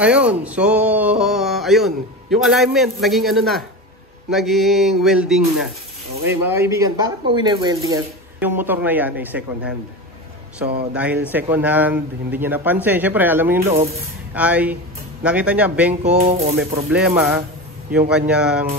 Ayun, so ayun, yung alignment naging ano na, naging welding na. Okay, mga kaibigan, bakit mo wine-welding yan? Yung motor na yan ay second hand. So dahil second hand, hindi niya napansin, syempre alam mo yung loob, ay nakita niya bengkong o may problema yung kanyang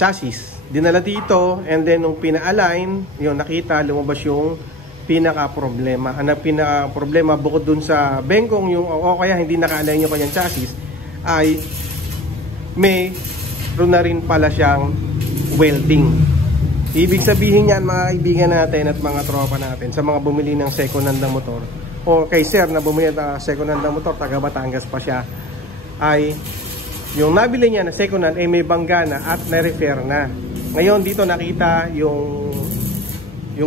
chassis. Dinala dito, and then nung pina-align, yung nakita, lumabas yung pinaka-problema. Ang pinaka-problema bukod dun sa bengkong yung o kaya hindi naka-align yung kanyang chassis, ay mayroon na rin pala siyang welding. Ibig sabihin yan, mga kaibigan natin at mga tropa natin, sa mga bumili ng second hand na motor, o kay sir na bumili ng second hand na motor, taga Batangas pa siya, ay yung nabili niya na second hand ay may bangga na at na-repair na. Ngayon dito nakita yung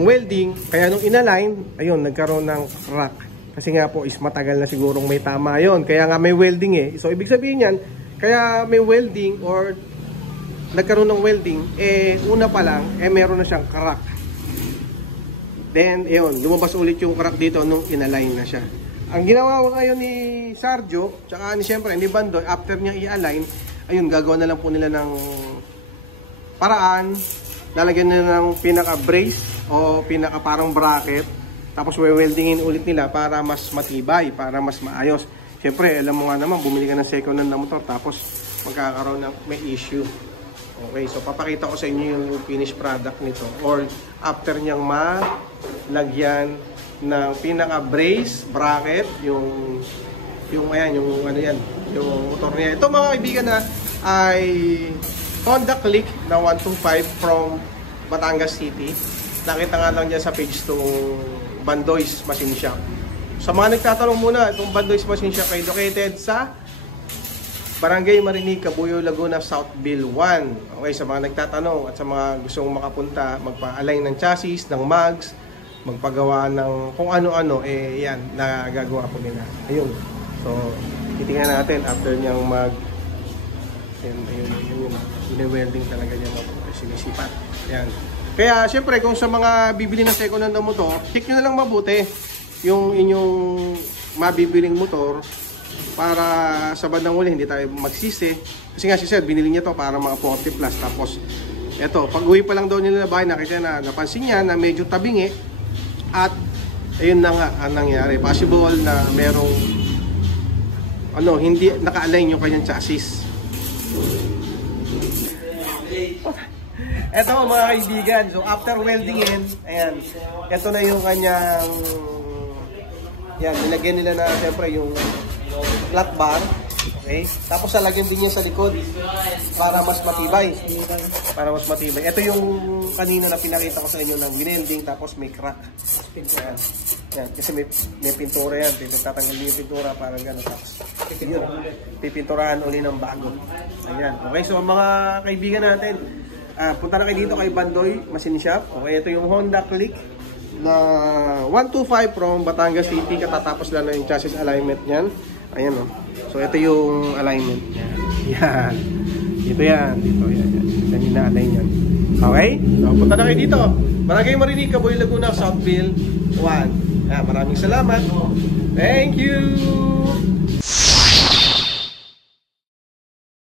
welding, kaya nung inalign, ayun, nagkaroon ng crack. Kasi nga po is matagal na sigurong may tama yon, kaya nga may welding eh. So ibig sabihin yan, kaya may welding or nagkaroon ng welding, una pa lang, meron na siyang crack. Then, ayun, lumabas ulit yung crack dito nung inalign na siya. Ang ginawa ko ngayon ni Sarjo, tsaka siyempre ni Bandoy, after niya i-align, ayun, gagawa na lang po nila ng paraan, lalagyan nila ng pinaka-brace o pinaka parang bracket, tapos weldingin ulit nila para mas matibay, para mas maayos. Siyempre, alam mo nga naman, bumili ka ng second hand na motor, tapos magkakaroon ng may issue. Okay, so papakita ko sa inyo yung finished product nito, or after niyang malagyan ng pinaka-brace, bracket, yung ayan, yung ano yan, yung motor niya. Ito mga kaibigan na ay Honda Click na 125 from Batangas City. Nakita nga lang dyan sa page itong Bandoy's Machine Shop. Sa mga nagtatanong muna, itong Bandoy's Machine Shop ay located sa Barangay Marinig, Cabuyao, Laguna, Southville 1. Okay, sa mga nagtatanong at sa mga gustong makapunta, magpa-align ng chassis, ng mags, magpagawa ng kung ano-ano, yan, nagagawa po nila. Ayun. So, titingnan natin after niyang ayun, welding talaga niya, sinisipat. Yan. Kaya, syempre, kung sa mga bibili ng second hand na motor, check nyo na lang mabuti yung inyong mabibiling motor para sa bandang uli, hindi tayo magsisi. Kasi nga si sir, binili niya to para mga 40 plus. Tapos, eto, pag uwi pa lang daw nila na bahay, nakita na, napansin niya na medyo tabingi. At, ayun na nga ang nangyari. Possible na merong hindi naka-align yung kanyang chassis. Eto mga kaibigan, so after weldingin, ayan, eto na yung kanyang, yan, nilagyan nila na siyempre yung flat bar, okay? Tapos lalagyan din niya sa likod para mas matibay. Ito yung kanina na pinakita ko sa inyo ng winelding, tapos may crack. Ayan. Yan, kasi may pintura yan. Tatanggalin yung pintura parang gano'n. Tapos pipinturahan uli ng bago. Ayan. Okay, so mga kaibigan natin, punta na kayo dito kay Bandoy Machine Shop. Okay, ito yung Honda Click na 125 from Batangas City. Katatapos lang na yung chassis alignment niyan. Ayan o. So ito yung alignment niya. Yan. Dito yan. Yan yung na-align yan. Okay? So punta na kayo dito. Barangay Marinig, Cabuyao, Laguna, Southville 1. Maraming salamat. Thank you!